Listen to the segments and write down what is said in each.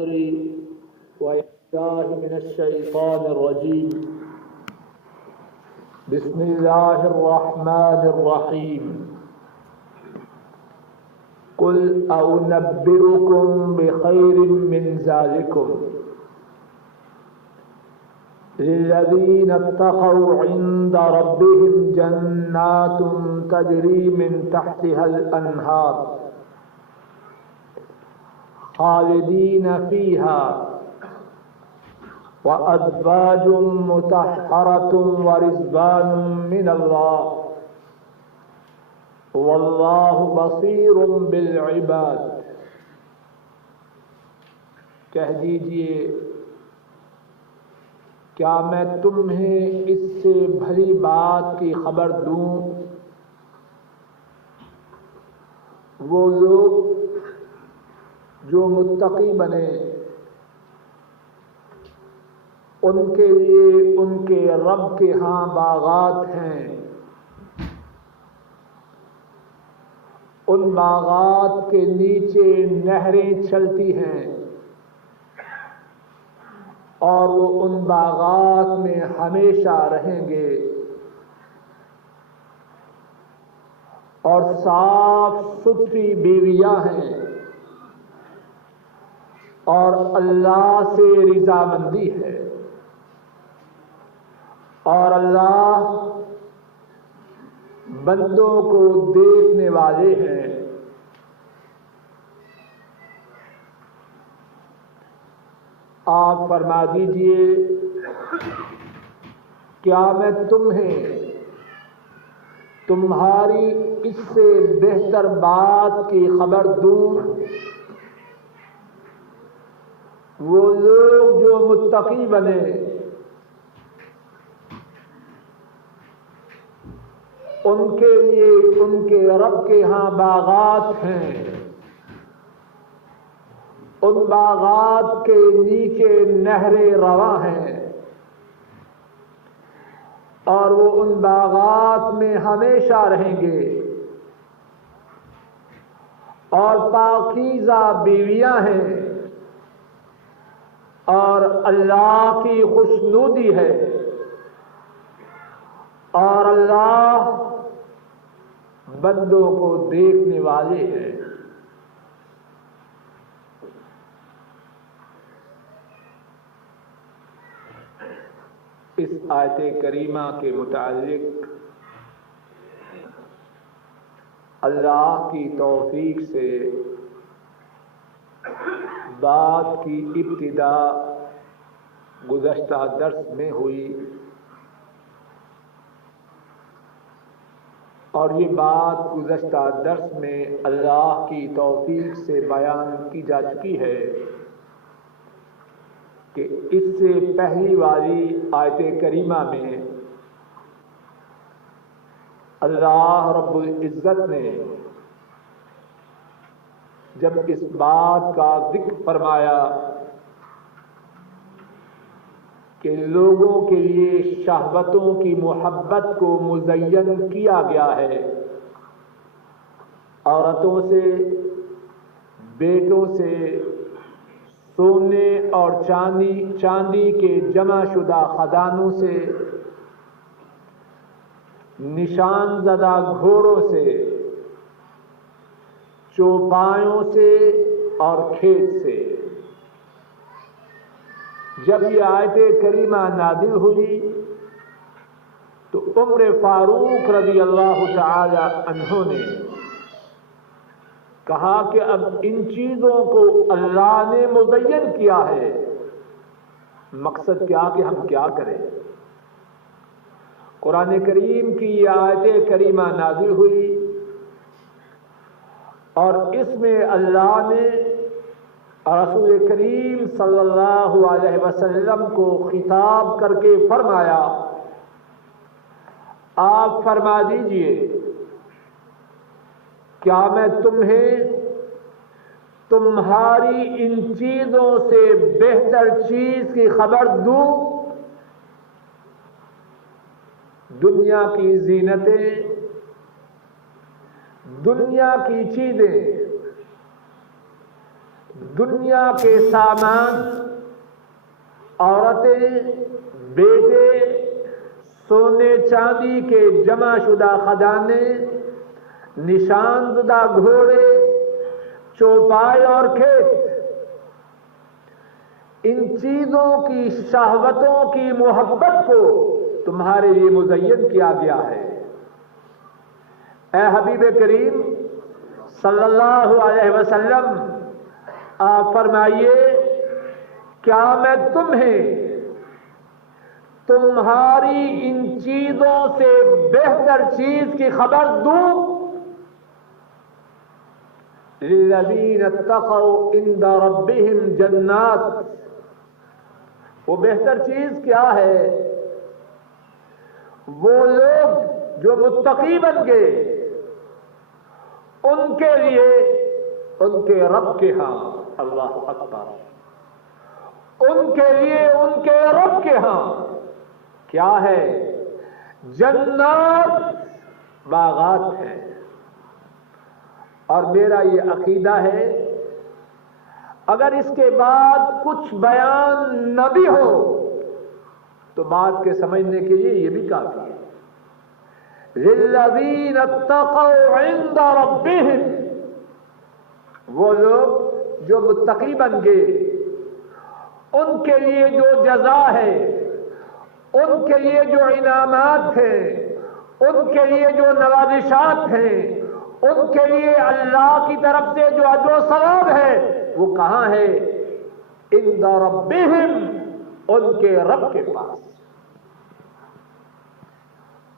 والله من الشيطان الرجيم. بسم الله الرحمن الرحيم. قل أنبئكم بخير من ذلكم للذين اتقوا عند ربهم جنات تجري من تحتها الأنهار خالدين فيها وأزواج مطهرة ورضوان من الله والله بصير بالعباد. کہہ دیجئے کیا میں تمہیں اس سے بھلی بات کی خبر دوں؟ وہ لوگ جو متقی بنے ان کے لیے ان کے رب کے ہاں باغات ہیں. ان باغات کے نیچے نہریں چلتی ہیں اور وہ ان باغات میں ہمیشہ رہیں گے. اور صاف ستھری بیویاں ہیں اور اللہ سے رضامندی ہے اور اللہ بندوں کو دیکھنے والے ہیں. آپ فرما دیجئے کیا میں تمہیں تمہاری اس سے بہتر بات کی خبر دوں؟ وہ لوگ جو متقی بنے ان کے لیے ان کے رب کے ہاں باغات ہیں. ان باغات کے نیچے نہریں رواں ہیں اور وہ ان باغات میں ہمیشہ رہیں گے. اور پاکیزہ بیویاں ہیں اور اللہ کی خوشنودی ہے اور اللہ بندوں کو دیکھنے والے ہیں. اس آیت کریمہ کے متعلق اللہ کی توفیق سے بات کی ابتدا گزشتہ درس میں ہوئی اور یہ بات گزشتہ درس میں اللہ کی توفیق سے بیان کی جا چکی ہے کہ اس سے پہلی والی آیت کریمہ میں اللہ رب العزت نے جب اس بات کا ذکر فرمایا کہ لوگوں کے لیے شہوتوں کی محبت کو مزین کیا گیا ہے، عورتوں سے، بیٹوں سے، سونے اور چاندی کے جمع شدہ خزانوں سے، نشان زدہ گھوڑوں سے، چوپایوں سے اور کھیت سے. جب یہ آیت کریمہ نازل ہوئی تو عمر فاروق رضی اللہ تعالی عنہ نے کہا کہ اب ان چیزوں کو اللہ نے مزین کیا ہے، مقصد کیا کہ ہم کیا کریں؟ قرآن کریم کی یہ آیت کریمہ نازل ہوئی اور اس میں اللہ نے رسول کریم صلی اللہ علیہ وسلم کو خطاب کر کے فرمایا، آپ فرما دیجئے کیا میں تمہیں تمہاری ان چیزوں سے بہتر چیز کی خبر دوں؟ دنیا کی زینتیں، دنیا کی چیزیں دنیا کے سامان، عورتیں، بیٹے، سونے چاندی کے جمع شدہ خزانے، نشان زدہ گھوڑے، چوپائے اور کھیت، ان چیزوں کی شہوتوں کی محبت کو تمہارے لیے مزین کیا گیا ہے۔ اے حبیب کریم صلی اللہ علیہ وسلم، آپ فرمائیے کیا میں تمہیں تمہاری ان چیزوں سے بہتر چیز کی خبر دوں؟ للذین اتقوا عند ربهم جنات، وہ بہتر چیز کیا ہے؟ وہ لوگ جو متقی بن گئے، ان کے لیے ان کے رب کے ہاں، اللہ اکبر، ان کے لیے ان کے رب کے ہاں کیا ہے؟ جنات، باغات ہیں۔ اور میرا یہ عقیدہ ہے اگر اس کے بعد کچھ بیان نہ بھی ہو تو بات کے سمجھنے کے لیے یہ بھی کافی ہے۔ للذین اتقوا عند ربهم، وہ لوگ جو متقی بن گئے، ان کے لیے جو جزا ہے، ان کے لیے جو انعامات ہیں، ان کے لیے جو نوازشات ہیں، ان کے لیے اللہ کی طرف سے جو اجر و ثواب ہے، وہ کہاں ہے؟ عند ربهم، ان کے رب کے پاس۔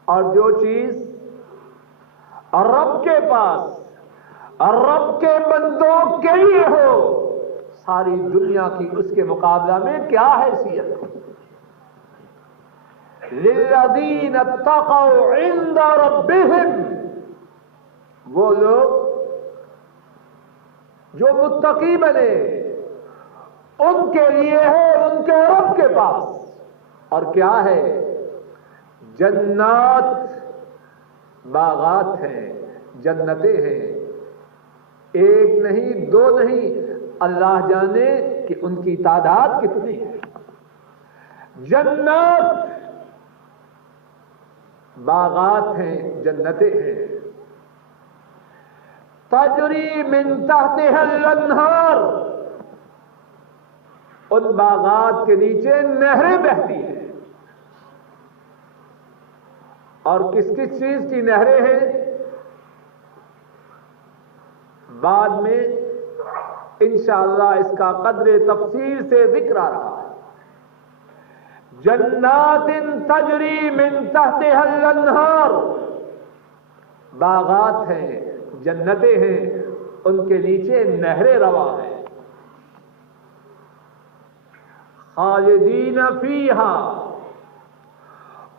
اور جو چیز رب کے پاس رب کے بندوں کے لیے ہو، ساری دنیا کی اس کے مقابلہ میں کیا حیثیت ہے؟ للذین اتقوا عند ربهم، وہ لوگ جو متقی بنے، ان کے لیے ہے ان کے رب کے پاس۔ اور کیا ہے؟ جنات، باغات ہیں، جنتیں ہیں، ایک نہیں دو نہیں، اللہ جانے کہ ان کی تعداد کتنی ہے۔ جنات، باغات ہیں، جنتیں ہیں، تجری من تحتها الانہار، ان باغات کے نیچے نہریں بہتی ہیں۔ اور کس کس چیز کی نہریں ہیں؟ بعد میں انشاءاللہ اس کا قدر تفصیل سے ذکر آ رہا ہے۔ جنات تجری من تحتها الانہار، باغات ہیں، جنتیں ہیں، ان کے نیچے نہریں رواں ہیں۔ خالدین فیہا،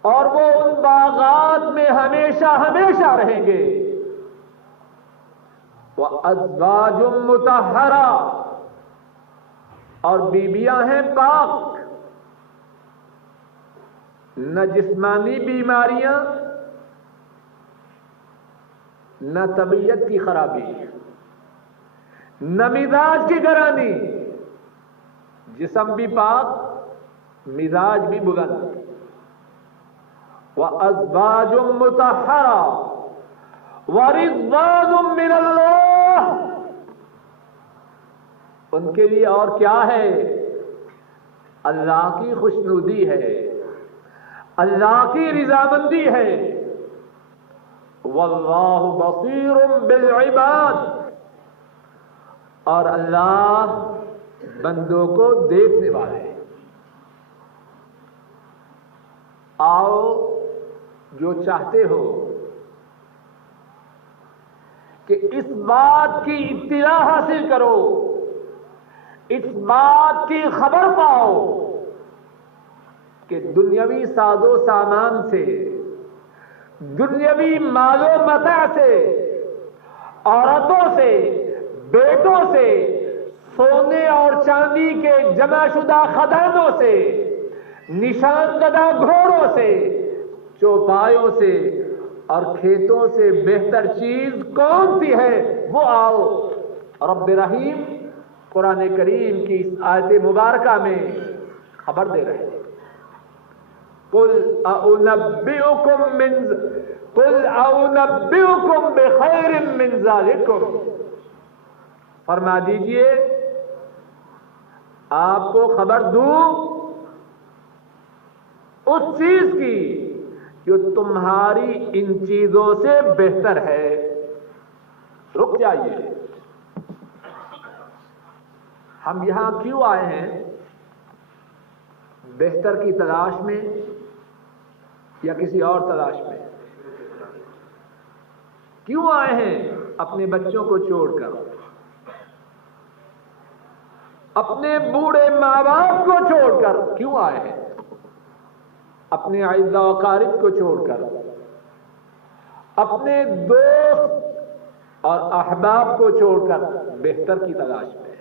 اور وہ ان باغات میں ہمیشہ ہمیشہ رہیں گے۔ وَأَزْوَاجٌ مُطَہَّرَةٌ، اور بیویاں ہیں پاک، نہ جسمانی بیماریاں، نہ طبیعت کی خرابی، نہ مزاج کی گرانی، جسم بھی پاک، مزاج بھی بلند۔ وَأَزْوَاجٌ مُطَہَّرَةٌ وَرِضْوَانٌ مِّنَ اللَّهِ، ان کے لیے اور کیا ہے؟ اللہ کی خوشنودی ہے، اللہ کی رضامندی ہے۔ واللہ بصیر بالعباد، اور اللہ بندوں کو دیکھنے والے ہیں۔ آؤ جو چاہتے ہو کہ اس بات کی اطلاع حاصل کرو، اس بات کی خبر پاؤ کہ دنیاوی ساز و سامان سے، دنیاوی مال و متاع سے، عورتوں سے، بیٹوں سے، سونے اور چاندی کے جمع شدہ خزانوں سے، نشان زدہ گھوڑوں سے، چوپایوں سے اور کھیتوں سے بہتر چیز کون سی ہے؟ وہ آؤ رب رحیم قرآن کریم کی اس آیت مبارکہ میں خبر دے رہے ہیں. قل اونبئکم بخیر من ذالکم، فرما دیجئے آپ کو خبر دوں اس چیز کی جو تمہاری ان چیزوں سے بہتر ہے. رک جائیے، ہم یہاں کیوں آئے ہیں؟ بہتر کی تلاش میں یا کسی اور تلاش میں؟ کیوں آئے ہیں؟ اپنے بچوں کو چھوڑ کر، اپنے بوڑھے ماں باپ کو چھوڑ کر کیوں آئے ہیں؟ اپنے اعزا و اقارب کو چھوڑ کر، اپنے دوست اور احباب کو چھوڑ کر بہتر کی تلاش میں.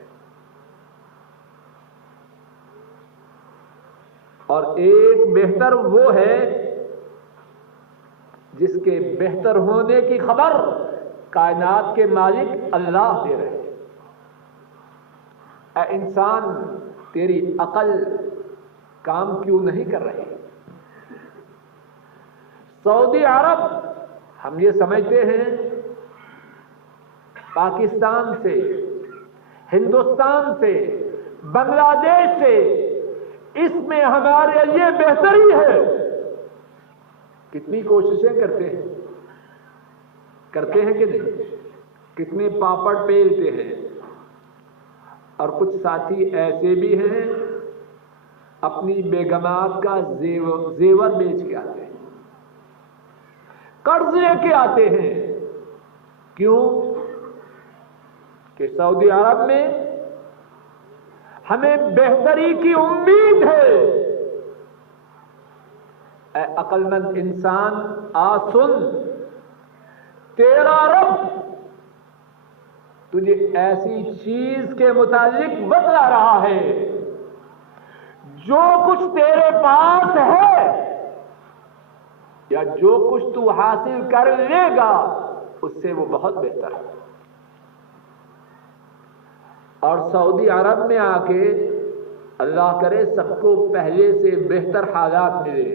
اور ایک بہتر وہ ہے جس کے بہتر ہونے کی خبر کائنات کے مالک اللہ دے رہے ہیں. اے انسان، تیری عقل کام کیوں نہیں کر رہی؟ سعودی عرب، ہم یہ سمجھتے ہیں پاکستان سے، ہندوستان سے، بنگلہ دیش سے، اس میں ہمارے لیے بہتری ہے. کتنی کوششیں کرتے ہیں کہ نہیں؟ کتنے پاپڑ پیلتے ہیں. اور کچھ ساتھی ایسے بھی ہیں اپنی بیگمات کا زیور بیچ کے آتے ہیں، قرض لے کے آتے ہیں. کیوں؟ کہ سعودی عرب میں ہمیں بہتری کی امید ہے. اے عقل مند انسان، آ سن، تیرا رب تجھے ایسی چیز کے متعلق بتلا رہا ہے جو کچھ تیرے پاس ہے یا جو کچھ تو حاصل کر لے گا اس سے وہ بہت بہتر ہے. اور سعودی عرب میں آ کے اللہ کرے سب کو پہلے سے بہتر حالات ملے،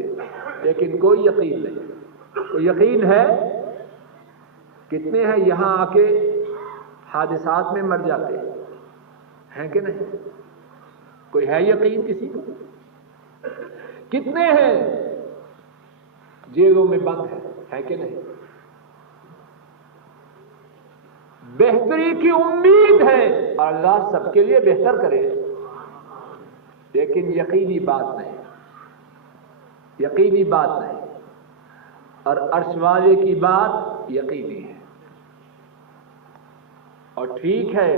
لیکن کوئی یقین نہیں. کوئی یقین ہے؟ کتنے ہیں یہاں آ کے حادثات میں مر جاتے ہیں کہ نہیں؟ کوئی ہے یقین کسی کو؟ کتنے ہیں جیلوں میں بند ہے کہ نہیں؟ بہتری کی امید ہے اور اللہ سب کے لیے بہتر کرے، لیکن یقینی بات نہیں. یقینی بات نہیں. اور عرش والے کی بات یقینی ہے. اور ٹھیک ہے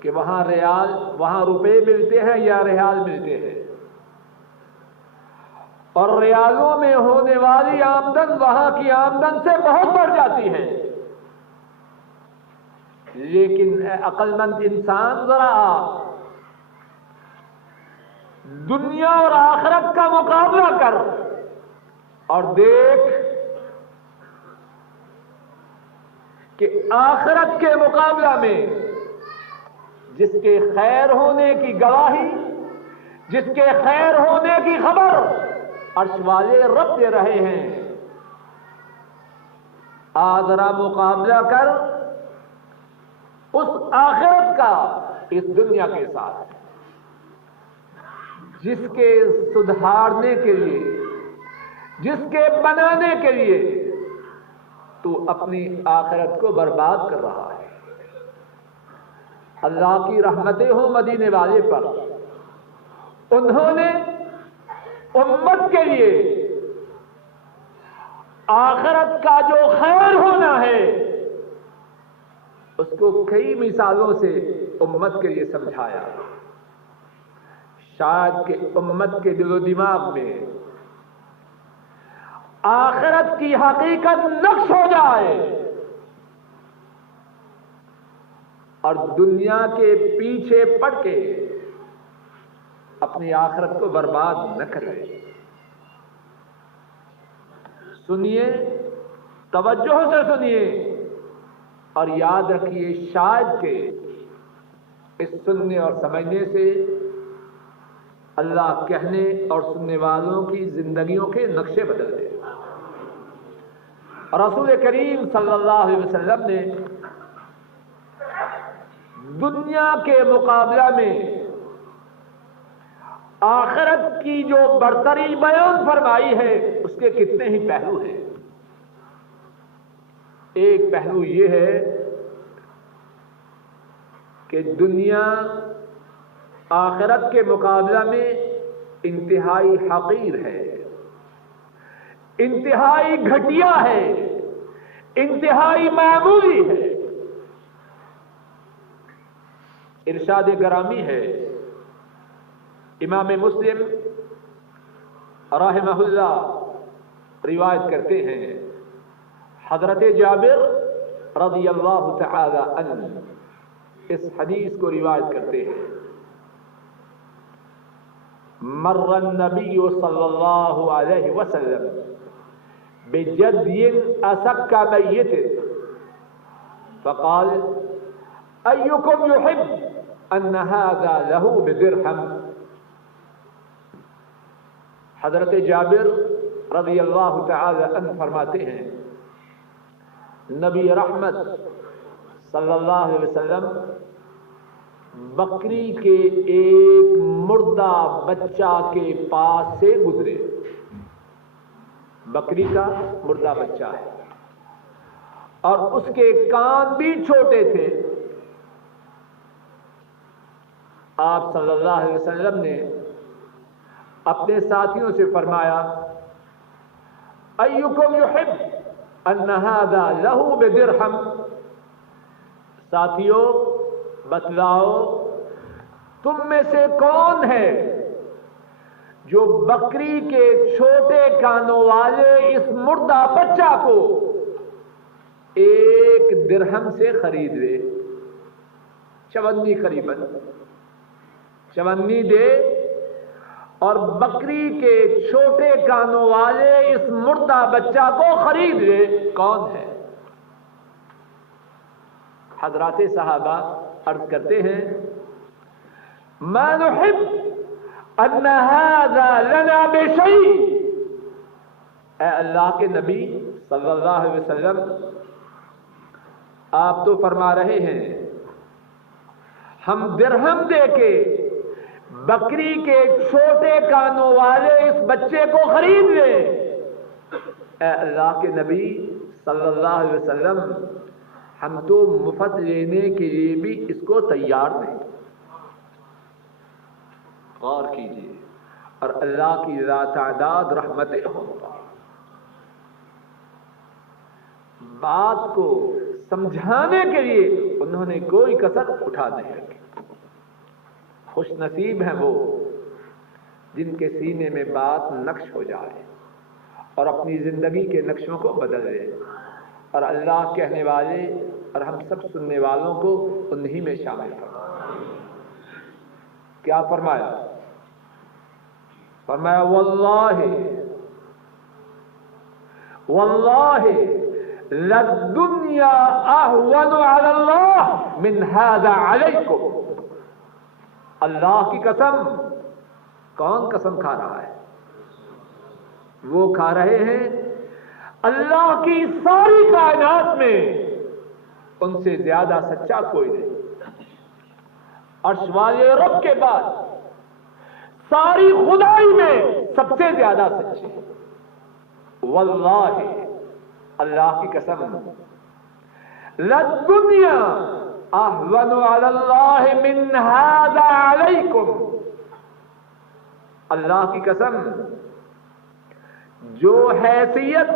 کہ وہاں روپے ملتے ہیں یا ریال ملتے ہیں، اور ریالوں میں ہونے والی آمدن وہاں کی آمدن سے بہت بڑھ جاتی ہے. لیکن اے عقل مند انسان، ذرا دنیا اور آخرت کا مقابلہ کر اور دیکھ کہ آخرت کے مقابلہ میں جس کے خیر ہونے کی گواہی، جس کے خیر ہونے کی خبر عرش والے رب دے رہے ہیں، ذرا مقابلہ کر اس آخرت کا اس دنیا کے ساتھ، جس کے سدھارنے کے لیے، جس کے بنانے کے لیے تو اپنی آخرت کو برباد کر رہا ہے. اللہ کی رحمتیں ہوں مدینے والے پر. انہوں نے امت کے لیے آخرت کا جو خیر ہونا ہے اس کو کئی مثالوں سے امت کے لیے سمجھایا. شاید کہ امت کے دل و دماغ میں آخرت کی حقیقت نقش ہو جائے اور دنیا کے پیچھے پڑ کے اپنی آخرت کو برباد نہ کرے. سنیے، توجہ سے سنیے اور یاد رکھیے، شاید کہ اس سننے اور سمجھنے سے اللہ کہنے اور سننے والوں کی زندگیوں کے نقشے بدل دے۔ رسول کریم صلی اللہ علیہ وسلم نے دنیا کے مقابلہ میں آخرت کی جو برتری بیان فرمائی ہے اس کے کتنے ہی پہلو ہیں۔ ایک پہلو یہ ہے کہ دنیا آخرت کے مقابلہ میں انتہائی حقیر ہے، انتہائی گھٹیا ہے، انتہائی معمولی ہے۔ ارشاد گرامی ہے، امام مسلم رحمہ اللہ روایت کرتے ہیں، حضرت جابر رضی اللہ تعالی عنہ اس حدیث کو روایت کرتے ہیں، مر النبی صلی اللہ علیہ وسلم بجدی اسک میت فقال ایکم یحب ان هذا له بدرہم۔ حضرت جابر رضی اللہ تعالی عنہ فرماتے ہیں، نبی رحمت صلی اللہ علیہ وسلم بکری کے ایک مردہ بچہ کے پاس سے گزرے۔ بکری کا مردہ بچہ ہے اور اس کے کان بھی چھوٹے تھے۔ آپ صلی اللہ علیہ وسلم نے اپنے ساتھیوں سے فرمایا، ایکم یحب ان ھذا لہ بدرہم، ساتھیوں بتلاؤ تم میں سے کون ہے جو بکری کے چھوٹے کانوں والے اس مردہ بچہ کو 1 درہم سے خرید لے، چونی قریباً چونی دے اور بکری کے چھوٹے کانوں والے اس مردہ بچہ کو خرید لے، کون ہے؟ حضرات صحابہ عرض کرتے ہیں، ما نحب ان هذا لنا بشيء، اے اللہ کے نبی صلی اللہ علیہ وسلم آپ تو فرما رہے ہیں ہم درہم دے کے بکری کے چھوٹے کانوں والے اس بچے کو خرید لیں، اے اللہ کے نبی صلی اللہ علیہ وسلم ہم تو مفت لینے کے لیے بھی اس کو تیار نہیں۔ غور کیجیے، اور اللہ کی لا تعداد رحمتیں ہوں، بات کو سمجھانے کے لیے انہوں نے کوئی کسر اٹھا نہیں رکھی۔ خوش نصیب ہیں وہ جن کے سینے میں بات نقش ہو جائے اور اپنی زندگی کے نقشوں کو بدل دے، اور اللہ کہنے والے اور ہم سب سننے والوں کو انہی میں شامل کرو۔ کیا فرمایا؟ فرمایا واللہ واللہ للدنیا اہون علی اللہ من ھذا علیکم۔ اللہ کی قسم، کون قسم کھا رہا ہے؟ وہ کھا رہے ہیں اللہ کی ساری کائنات میں ان سے زیادہ سچا کوئی نہیں، عرش والے رب کے بعد ساری خدائی میں سب سے زیادہ سچے، واللہ اللہ کی قسم للدنیا اہون علی اللہ من ھذا علیکم، اللہ کی قسم جو حیثیت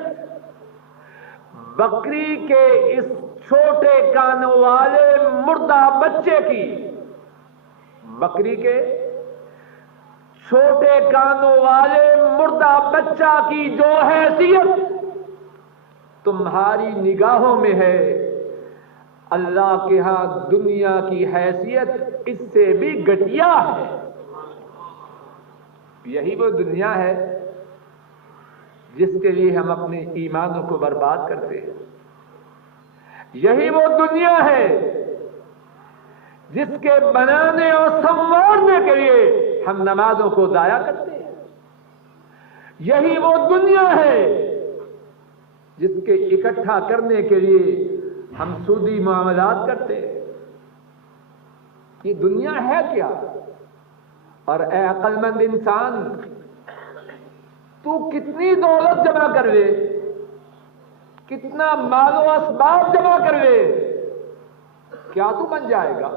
بکری کے اس چھوٹے کانوں والے مردہ بچے کی، بکری کے چھوٹے کانوں والے مردہ بچہ کی جو حیثیت تمہاری نگاہوں میں ہے، اللہ کے ہاں دنیا کی حیثیت اس سے بھی گھٹیا ہے۔ یہی وہ دنیا ہے جس کے لیے ہم اپنے ایمانوں کو برباد کرتے ہیں، یہی وہ دنیا ہے جس کے بنانے اور سنوارنے کے لیے ہم نمازوں کو ضائع کرتے ہیں. یہی وہ دنیا ہے جس کے اکٹھا کرنے کے لیے ہم سودی معاملات کرتے ہیں. یہ دنیا ہے کیا؟ اور اے عقل مند انسان، تو کتنی دولت جمع کر لے، کتنا مال و اسباب جمع کر لے، کیا تو بن جائے گا؟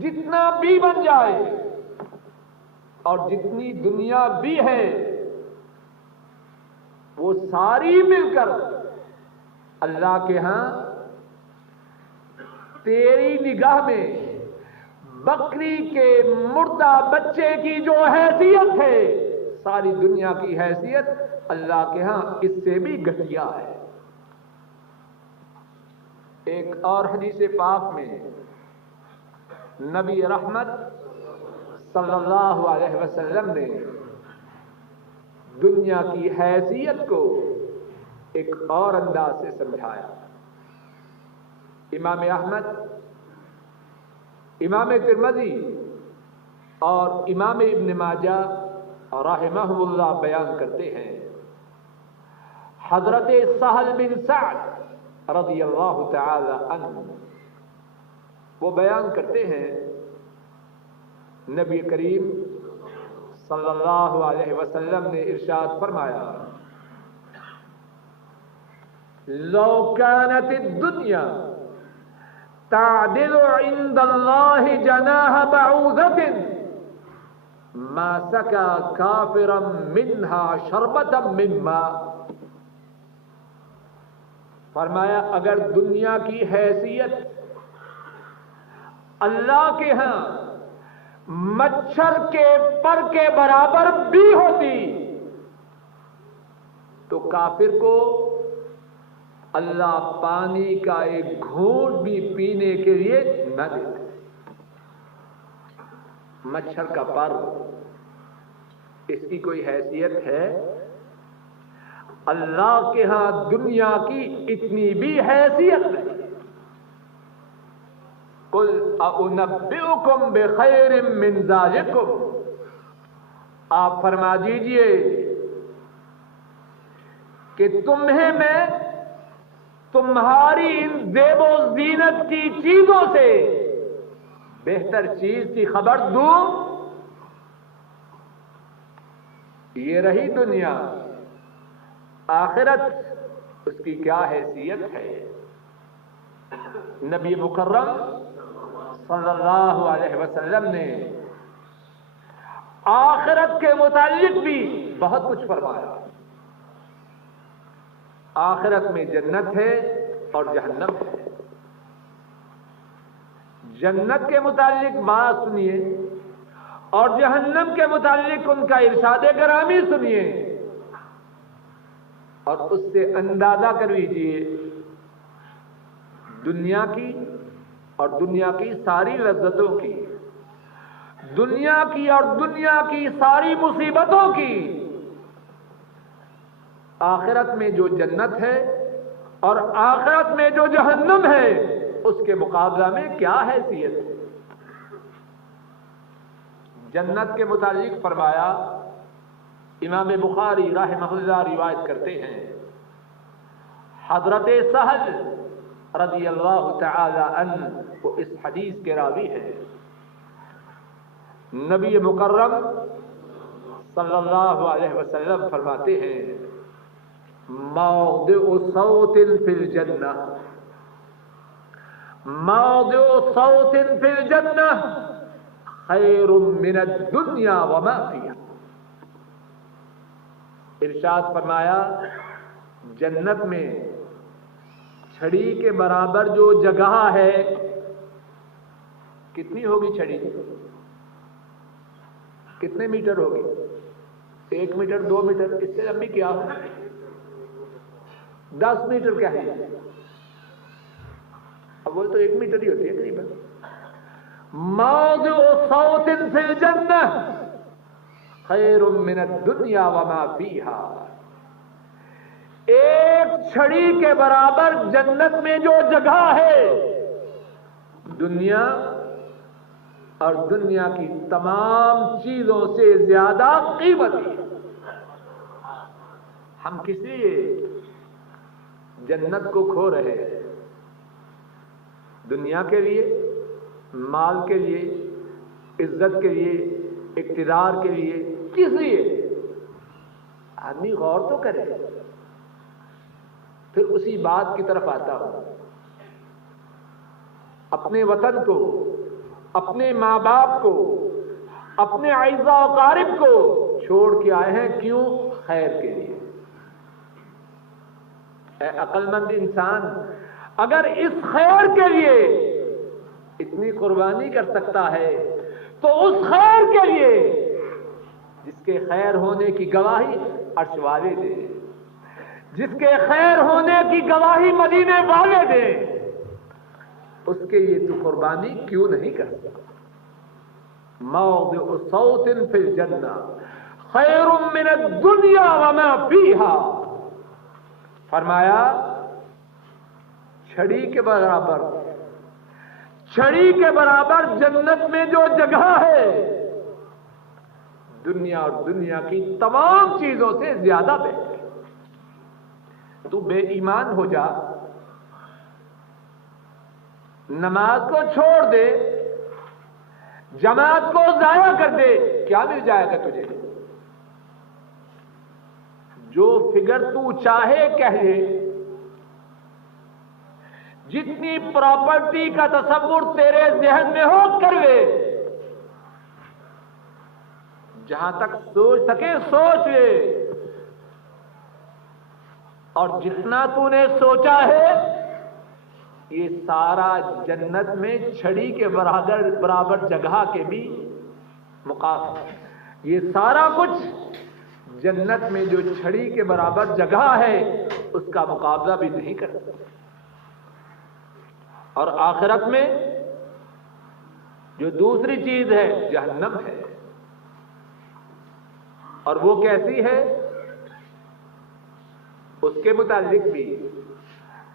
جتنا بھی بن جائے اور جتنی دنیا بھی ہے، وہ ساری مل کر اللہ کے ہاں تیری نگاہ میں بکری کے مردہ بچے کی جو حیثیت ہے، ساری دنیا کی حیثیت اللہ کے ہاں اس سے بھی گھٹیا ہے. ایک اور حدیث پاک میں نبی رحمت صلی اللہ علیہ وسلم نے دنیا کی حیثیت کو ایک اور انداز سے سمجھایا. امام احمد، امام ترمذی اور امام ابن ماجہ رحمہ اللہ بیان کرتے ہیں، حضرت سہل بن سعد رضی اللہ تعالی عنہ وہ بیان کرتے ہیں، نبی کریم صلی اللہ علیہ وسلم نے ارشاد فرمایا، لو كانت الدنيا تعدل عند الله جناح بعوضة ما سقى كافرا منها شربة من ماء. فرمایا اگر دنیا کی حیثیت اللہ کے ہاں مچھر کے پر کے برابر بھی ہوتی تو کافر کو اللہ پانی کا ایک گھونٹ بھی پینے کے لیے نہ دیتے. مچھر کا پر اس کی کوئی حیثیت ہے؟ اللہ کے ہاں دنیا کی اتنی بھی حیثیت نہیں. قل اُنَبِّئُكُم بِخَيْرٍ مِّن ذَلِكُمْ، آپ فرما دیجئے کہ تمہیں میں تمہاری ان زیب و زینت کی چیزوں سے بہتر چیز کی خبر دوں. یہ رہی دنیا، آخرت اس کی کیا حیثیت ہے؟ نبی مکرم صلی اللہ علیہ وسلم نے آخرت کے متعلق بھی بہت کچھ فرمایا. آخرت میں جنت ہے اور جہنم ہے. جنت کے متعلق بات سنیے اور جہنم کے متعلق ان کا ارشاد گرامی سنیے اور اس سے اندازہ کر لیجیے دنیا کی اور دنیا کی ساری لذتوں کی، دنیا کی اور دنیا کی ساری مصیبتوں کی، آخرت میں جو جنت ہے اور آخرت میں جو جہنم ہے اس کے مقابلہ میں کیا حیثیت ہے. جنت کے متعلق فرمایا، امام بخاری رحمہ اللہ روایت کرتے ہیں، حضرت سہل رضی اللہ تعالی عنہ وہ اس حدیث کے راوی ہیں، نبی مکرم صلی اللہ علیہ وسلم فرماتے ہیں، موضع صوت فی الجنہ، موضع صوت فی الجنہ خیر من الدنیا وما فیہا. ارشاد فرمایا جنت میں چھڑی کے برابر جو جگہ ہے، کتنی ہوگی چھڑی؟ کتنے میٹر ہوگی؟ 1 میٹر 2 میٹر؟ اس سے لمبی کیا ہو؟ 10 میٹر کیا ہے؟ اب وہ تو 1 میٹر ہی ہوتی ہے قریباً. موضع صوت فی الجنہ خیر من الدنیا وما فیہا. ایک چھڑی کے برابر جنت میں جو جگہ ہے دنیا اور دنیا کی تمام چیزوں سے زیادہ قیمتی ہے۔ ہم کس لیے جنت کو کھو رہے ہیں؟ دنیا کے لیے، مال کے لیے، عزت کے لیے، اقتدار کے لیے، کس لیے؟ آدمی غور تو کرے۔ پھر اسی بات کی طرف آتا ہوں، اپنے وطن کو، اپنے ماں باپ کو، اپنے اعزاء و اقارب کو چھوڑ کے آئے ہیں، کیوں؟ خیر کے لیے۔ اے عقل مند انسان، اگر اس خیر کے لیے اتنی قربانی کر سکتا ہے تو اس خیر کے لیے جس کے خیر ہونے کی گواہی عرش والے دیں، جس کے خیر ہونے کی گواہی مدینے والے دیں، اس کے لیے تو قربانی کیوں نہیں کرتا؟ موضع صوت فی الجنہ خیر من الدنیا وما فیہا، فرمایا چھڑی کے برابر جنت میں جو جگہ ہے دنیا اور دنیا کی تمام چیزوں سے زیادہ بہتر ہے۔ تو بے ایمان ہو جا، نماز کو چھوڑ دے، جماعت کو ضائع کر دے، کیا مل جائے گا تجھے؟ جو فگر تو چاہے کہہ لے، جتنی پراپرٹی کا تصور تیرے ذہن میں ہو کر لے، جہاں تک سوچ سکے سوچ لے، اور جتنا تو نے سوچا ہے یہ سارا جنت میں چھڑی کے برابر جگہ کے بھی مقابل، یہ سارا کچھ جنت میں جو چھڑی کے برابر جگہ ہے اس کا مقابلہ بھی نہیں کر سکتا۔ اور آخرت میں جو دوسری چیز ہے جہنم ہے، اور وہ کیسی ہے اس کے متعلق بھی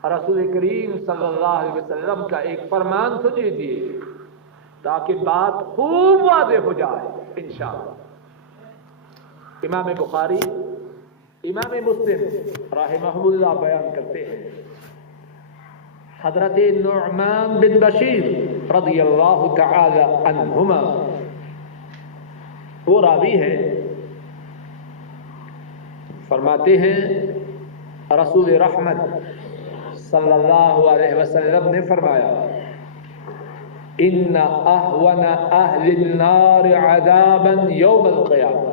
رسول کریم صلی اللہ علیہ وسلم کا ایک فرمان سن لیجیے تاکہ بات خوب واضح ہو جائے انشاءاللہ۔ امام بخاری، امام مسلم رحمہ اللہ بیان کرتے ہیں، حضرت نعمان بن بشیر رضی اللہ تعالی عنہما وہ راوی ہیں، فرماتے ہیں رسول رحمت صلی اللہ علیہ وسلم نے فرمایا، ان اہون اہل النار عذابا یوم القیامہ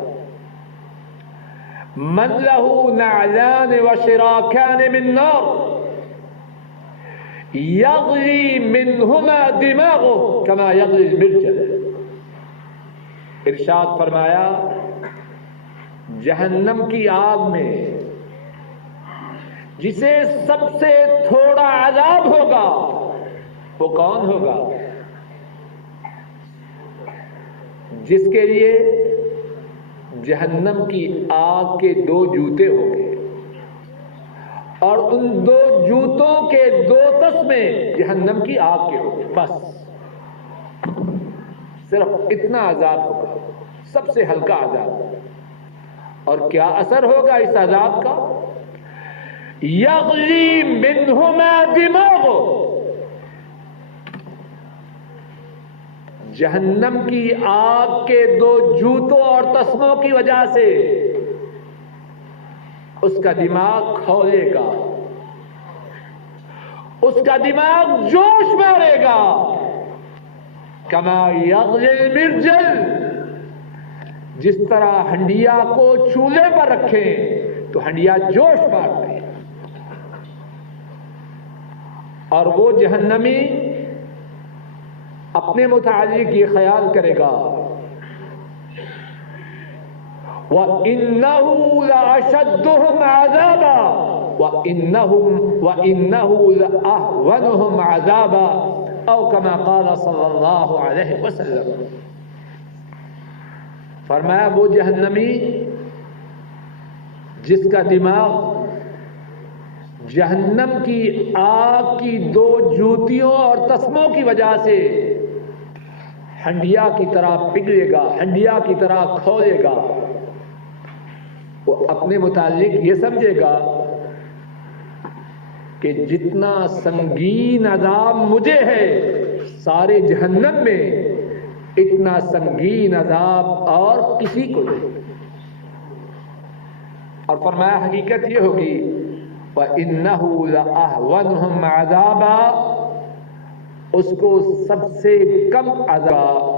من له نعلان وشراکان من نار یغلی منہما دماغه كما یغلی المرجل۔ ارشاد فرمایا جہنم کی آگ میں جسے سب سے تھوڑا عذاب ہوگا وہ کون ہوگا؟ جس کے لیے جہنم کی آگ کے دو جوتے ہوں گے اور ان دو جوتوں کے دو تسمے جہنم کی آگ کے ہوں گے، بس صرف اتنا عذاب ہوگا، سب سے ہلکا عذاب۔ اور کیا اثر ہوگا اس عذاب کا؟ یغلی منہما دماغ، جہنم کی آگ کے دو جوتوں اور تسموں کی وجہ سے اس کا دماغ کھولے گا، اس کا دماغ جوش مارے گا، کما یغلی المرجل، جس طرح ہنڈیا کو چولہے پر رکھیں تو ہنڈیا جوش مارتے ہیں، اور وہ جہنمی اپنے متعلق یہ خیال کرے گا وَإِنَّهُ لَأَشَدُّهُمْ عَذَابًا وَإِنَّهُ لَأَهْوَنُهُمْ عَذَابًا أو كما قال صلی اللہ علیہ وسلم۔ فرمایا وہ جہنمی جس کا دماغ جہنم کی آگ کی دو جوتیوں اور تسموں کی وجہ سے ہنڈیا کی طرح پگھلے گا، ہنڈیا کی طرح کھولے گا، وہ اپنے متعلق یہ سمجھے گا کہ جتنا سنگین عذاب مجھے ہے سارے جہنم میں، اتنا سنگین عذاب اور کسی کو نہیں۔ اور فرمایا حقیقت یہ ہوگی وَإِنَّهُ لَأَهْوَنُهُمْ عَذَابًا، اس کو سب سے کم عذاب